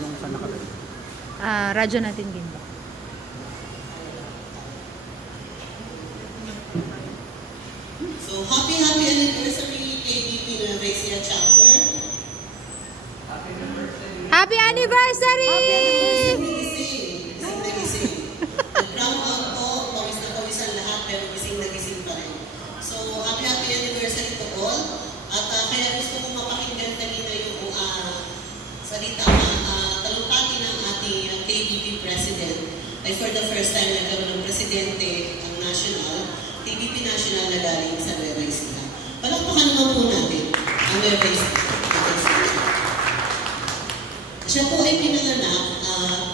Anong saan nakalagay? Radyo natin Gimba. So, happy anniversary KBP Nueva Ecija chapter. Happy anniversary! Gising na gising. Nag-brown out po, pawis na pawis ang lahat, pero gising na gising pa rin. So, happy anniversary to all. At kaya gusto kong mapakinggan kanina yung salita talumpati ng ating KBP President ay for the first time nagkaroon ng Presidente ang National, KBP National na galing sa Nueva Ecija. Palakpakan naman po natin ang Nueva Ecija. Siya po ay pinanganak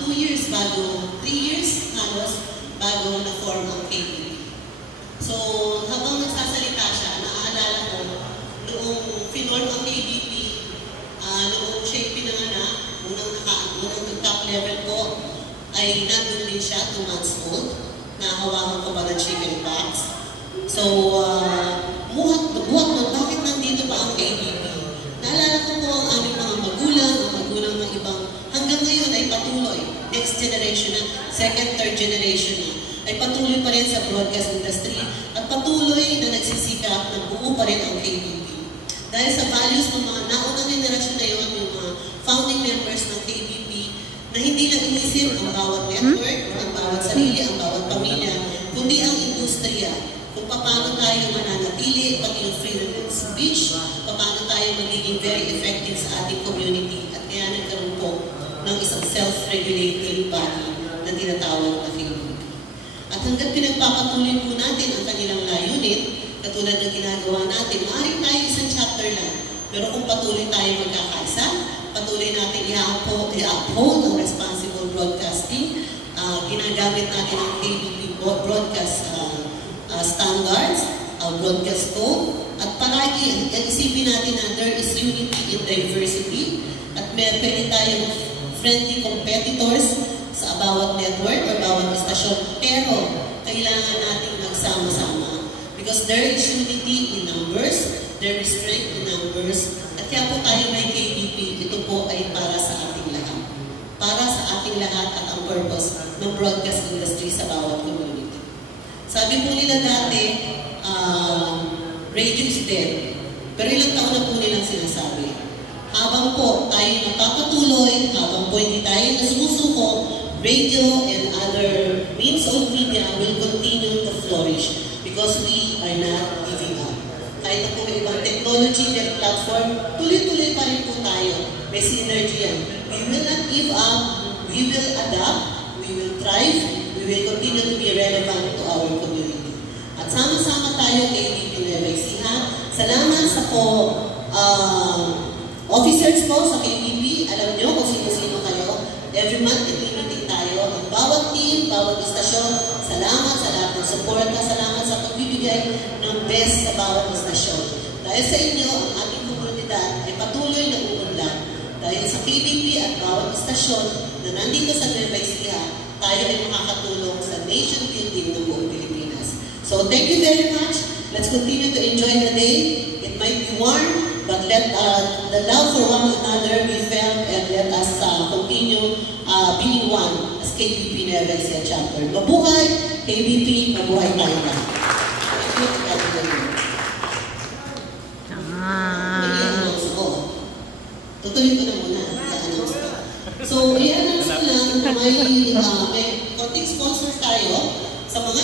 3 years halos bago na-form ang KBP. So, habang nagsasalita siya, naaalala ko, noong finorm ang KBP, noong siya pinanganak, unang top level po, ay nandun din siya, 2 months old, nahawakan ko pa ng chicken pox. So, buhat mo, bakit nandito pa ang KBP? Naalala ko po ang aming mga magulang ng ibang, hanggang ngayon ay patuloy, next generation na, second, third generation na, ay patuloy pa rin sa broadcast industry at patuloy na nagsisikap na buo pa rin ang KBP. Dahil sa values ng mga naunang generasyon na yun, yung mga founding members ng KBP, na hindi lang inisip ang bawat network, ang bawat sarili, ang bawat pamilya, kundi ang industriya, kung paano tayo mananatili, pati yung freedom of speech, paano tayo magiging very effective sa ating community, at kaya nagkaroon po ng isang self-regulating body na tinatawag na KBP. At hanggang pinagpapatuloy po natin ang kanilang layunin, katulad ng ginagawa natin, maaaring tayo isang chapter lang, pero kung patuloy tayo magkakaisa, patuloy natin i-uphold ang responsible broadcasting, ginagamit natin ang KBP broadcast standards, broadcast code, at palagi isipin natin na there is unity in diversity, at pwede tayong friendly competitors sa bawat network or bawat istasyon, pero kailangan natin magsama-sama because there is unity in numbers, there is strength in numbers, at kaya po tayo may KBP, ito po ay para sa ating lahat. Para sa ating lahat at ang purpose ng broadcast industry sa bawat community. Sabi po nila dati, radio is dead. Pero ilang taon na po nilang sinasabi. Habang po tayo napapatuloy, habang po hindi tayo nasusuko, radio and other means of media will continue to flourish because we are not giving up. Kahit na po may ibang technology and platform, tuloy-tuloy pa rin po tayo. May synergy yan. We will not give up, we will adapt, we will thrive, we will continue to be relevant to our community. At sama-sama tayo kay KBP Nueva Ecija. Salamat sa officers ko sa KBP. Alam nyo kung sino-sino kayo. Every month, meeting tayo. Ang bawat team, bawat istasyon, salamat sa lahat ng suporta, salamat sa pagbibigay ng best sa bawat istasyon. Dahil sa inyo, ang ating komunidad ay patuloy na uunlad. Dahil sa KBP at bawat istasyon na nandito sa Nueva Ecija, tayo ay makakatulong sa nation building ng buong Pilipinas. So, thank you very much. Let's continue to enjoy the day. It might be warm, but let the love for one another be felt and let us continue being one as KBP Nueva Ecija chapter. Mabuhay KBP, mabuhay tayo na. I-announce ko. Tutuloy ko na muna. I-announce ko. So, i-announce ko lang na may konting sponsors tayo sa mga